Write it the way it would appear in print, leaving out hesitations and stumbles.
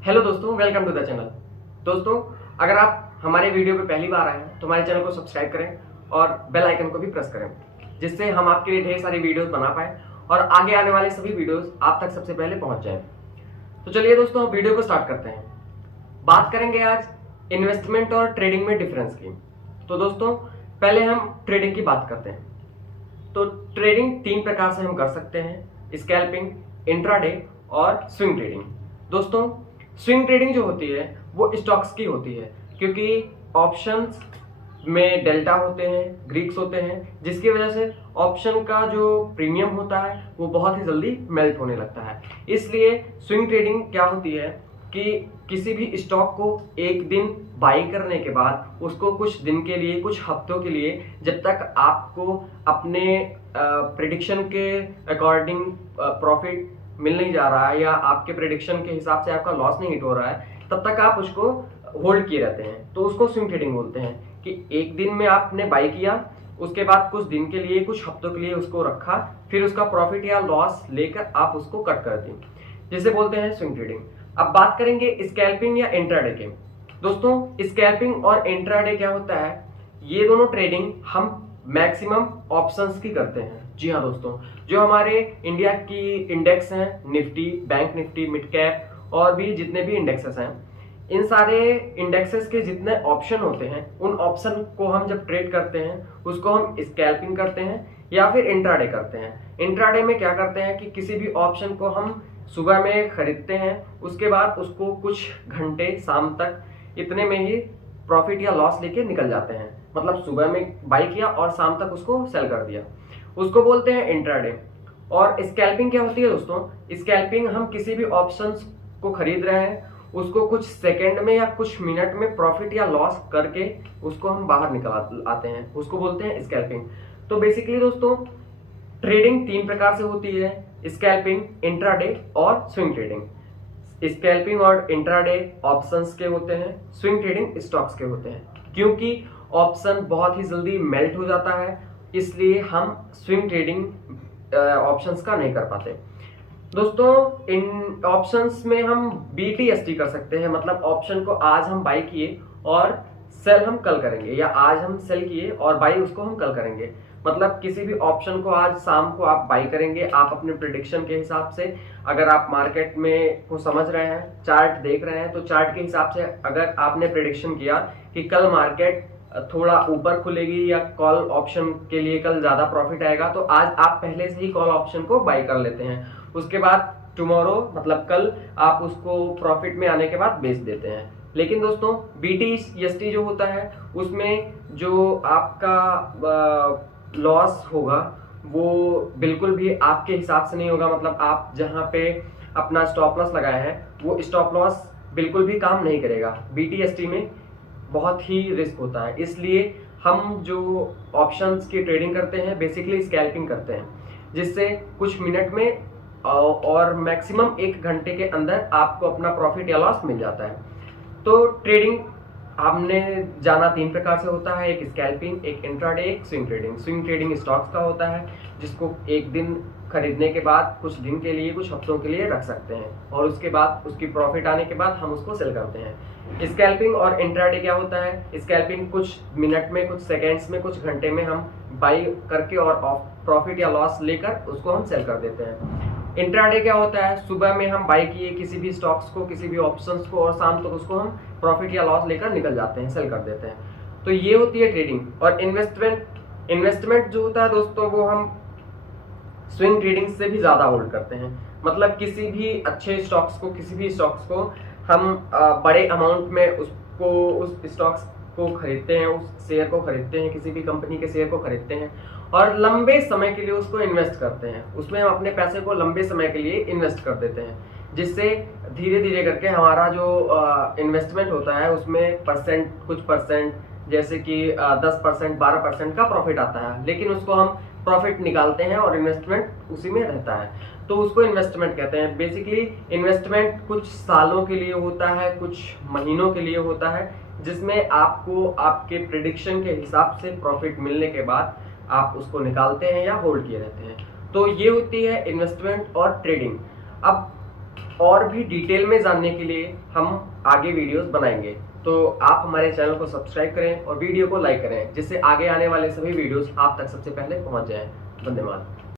Hello दोस्तों, welcome to the channel. दोस्तों, अगर आप हमारे वीडियो पे पहली बार आए हैं तो हमारे चैनल को सब्सक्राइब करें और बेल आइकन को भी प्रेस करें, जिससे हम आपके लिए ढेर सारी वीडियोस बना पाए और आगे आने वाले सभी वीडियोस आप तक सबसे पहले पहुंच जाएं। तो चलिए दोस्तों, हम वीडियो को स्टार्ट करते हैं। बात करेंगे आज इन्वेस्टमेंट और ट्रेडिंग में डिफरेंस की। तो दोस्तों, पहले हम ट्रेडिंग की बात करते हैं। तो ट्रेडिंग तीन प्रकार से हम कर सकते हैं: स्कैल्पिंग, इंट्राडे और स्विंग ट्रेडिंग। दोस्तों, स्विंग ट्रेडिंग जो होती है वो स्टॉक्स की होती है, क्योंकि ऑप्शंस में डेल्टा होते हैं, ग्रीक्स होते हैं, जिसकी वजह से ऑप्शन का जो प्रीमियम होता है वो बहुत ही जल्दी मेल्ट होने लगता है। इसलिए स्विंग ट्रेडिंग क्या होती है कि किसी भी स्टॉक को एक दिन बाई करने के बाद उसको कुछ दिन के लिए, कुछ हफ्तों के लिए, जब तक आपको अपने प्रिडिक्शन के अकॉर्डिंग प्रॉफिट मिल नहीं जा रहा है या आपके प्रेडिक्शन के हिसाब से आपका लॉस नहीं हिट हो रहा है, तब तक आप उसको होल्ड किए रहते हैं। तो उसको स्विंग ट्रेडिंग बोलते हैं कि एक दिन में आपने बाई किया, उसके बाद कुछ दिन के लिए, कुछ हफ्तों के लिए उसको रखा, फिर उसका प्रॉफिट या लॉस लेकर आप उसको कट कर दें, जिसे बोलते हैं स्विंग ट्रेडिंग। अब बात करेंगे स्कैल्पिंग या इंट्राडे के। दोस्तों, स्कैल्पिंग और इंट्राडे क्या होता है, ये दोनों ट्रेडिंग हम मैक्सिमम ऑप्शंस की करते हैं। जी हाँ दोस्तों, जो हमारे इंडिया की इंडेक्स हैं, Nifty, bank Nifty, mid cap और भी जितने भी इंडेक्सेस हैं, इन सारे इंडेक्सेस के जितने ऑप्शन होते हैं, उन ऑप्शन को हम जब ट्रेड करते हैं उसको हम स्कैल्पिंग करते हैं या फिर इंट्राडे करते हैं। इंट्राडे में क्या करते हैं कि किसी भी ऑप्शन को हम सुबह में खरीदते हैं, उसके बाद उसको कुछ घंटे शाम तक इतने में ही प्रॉफिट या लॉस लेके निकल जाते हैं। मतलब सुबह में बाई किया और शाम तक उसको सेल कर दिया, उसको बोलते हैं इंट्राडे। और स्कैल्पिंग क्या होती है दोस्तों, स्कैल्पिंग हम किसी भी ऑप्शंस को खरीद रहे हैं, उसको कुछ सेकंड में या कुछ मिनट में प्रॉफिट या लॉस करके उसको हम बाहर निकल आते हैं, उसको बोलते हैं स्कैल्पिंग। तो बेसिकली दोस्तों, ट्रेडिंग तीन प्रकार से होती है: स्कैल्पिंग, इंट्राडे और स्विंग ट्रेडिंग। स्कैल्पिंग और इंट्राडे ऑप्शंस के होते हैं, स्विंग ट्रेडिंग स्टॉक्स के होते हैं। क्योंकि ऑप्शन बहुत ही जल्दी मेल्ट हो जाता है, इसलिए हम स्विंग ट्रेडिंग ऑप्शंस का नहीं कर पाते। दोस्तों, इन ऑप्शंस में हम BTST कर सकते हैं, मतलब ऑप्शन को आज हम बाई किए और सेल हम कल करेंगे, या आज हम सेल किए और बाई उसको हम कल करेंगे। मतलब किसी भी ऑप्शन को आज शाम को आप बाई करेंगे, आप अपने प्रेडिक्शन के हिसाब से। अगर आप मार्केट में को समझ रहे हैं, चार्ट देख रहे हैं, तो चार्ट के हिसाब से अगर आपने प्रेडिक्शन किया कि कल मार्केट थोड़ा ऊपर खुलेगी या कॉल ऑप्शन के लिए कल ज्यादा प्रॉफिट आएगा, तो आज आप पहले से ही कॉल ऑप्शन को बाई कर लेते हैं। उसके बाद टुमारो मतलब कल आप उसको प्रॉफिट में आने के बाद बेच देते हैं। लेकिन दोस्तों, BTST जो होता है उसमें जो आपका लॉस होगा वो बिल्कुल भी आपके हिसाब से नहीं होगा। मतलब आप जहां पे अपना स्टॉप लॉस लगाए हैं वो स्टॉप लॉस बिल्कुल भी काम नहीं करेगा। BTST में बहुत ही रिस्क होता है, इसलिए हम जो ऑप्शंस की ट्रेडिंग करते हैं बेसिकली स्कैल्पिंग करते हैं, जिससे कुछ मिनट में और मैक्सिमम एक घंटे के अंदर आपको अपना प्रॉफिट या लॉस मिल जाता है। तो ट्रेडिंग हमने जाना तीन प्रकार से होता है: एक स्कैल्पिंग, एक इंट्राडे, एक swing trading. Swing trading stocks का होता है, जिसको एक दिन खरीदने के बाद कुछ दिन के लिए, कुछ हफ्तों के लिए रख सकते हैं और उसके बाद उसकी प्रॉफिट आने के बाद हम उसको सेल करते हैं। स्कैल्पिंग और इंट्राडे क्या होता है, स्कैल्पिंग कुछ मिनट में, कुछ सेकेंड्स में, कुछ घंटे में हम बाई करके और प्रॉफिट या लॉस लेकर उसको हम सेल कर देते हैं। इंट्राडे क्या होता है, सुबह में हम बाई किए किसी भी स्टॉक्स को, किसी भी ऑप्शंस को, और शाम तक उसको हम प्रॉफिट या लॉस लेकर निकल जाते हैं, सेल कर देते हैं। तो ये होती है ट्रेडिंग। और इन्वेस्टमेंट जो होता है दोस्तों, वो हम स्विंग ट्रेडिंग से भी ज्यादा होल्ड करते हैं। मतलब किसी भी अच्छे स्टॉक्स को, किसी भी स्टॉक्स को हम बड़े अमाउंट में उसको, उस स्टॉक्स को खरीदते हैं, उस शेयर को खरीदते हैं, किसी भी कंपनी के शेयर को खरीदते हैं और लंबे समय के लिए उसको इन्वेस्ट करते हैं। उसमें हम अपने पैसे को लंबे समय के लिए इन्वेस्ट कर देते हैं, जिससे धीरे धीरे करके हमारा जो इन्वेस्टमेंट होता है उसमें कुछ परसेंट जैसे कि 10%, 12% का प्रॉफिट आता है, लेकिन उसको हम प्रॉफिट निकालते हैं और इन्वेस्टमेंट उसी में रहता है, तो उसको इन्वेस्टमेंट कहते हैं। बेसिकली इन्वेस्टमेंट कुछ सालों के लिए होता है, कुछ महीनों के लिए होता है, जिसमें आपको आपके प्रेडिक्शन के हिसाब से प्रॉफिट मिलने के बाद आप उसको निकालते हैं या होल्ड किए रहते हैं। तो ये होती है इन्वेस्टमेंट और ट्रेडिंग। अब और भी डिटेल में जानने के लिए हम आगे वीडियोस बनाएंगे। तो आप हमारे चैनल को सब्सक्राइब करें और वीडियो को लाइक करें, जिससे आगे आने वाले सभी वीडियोस आप तक सबसे पहले पहुंच जाएं। धन्यवाद।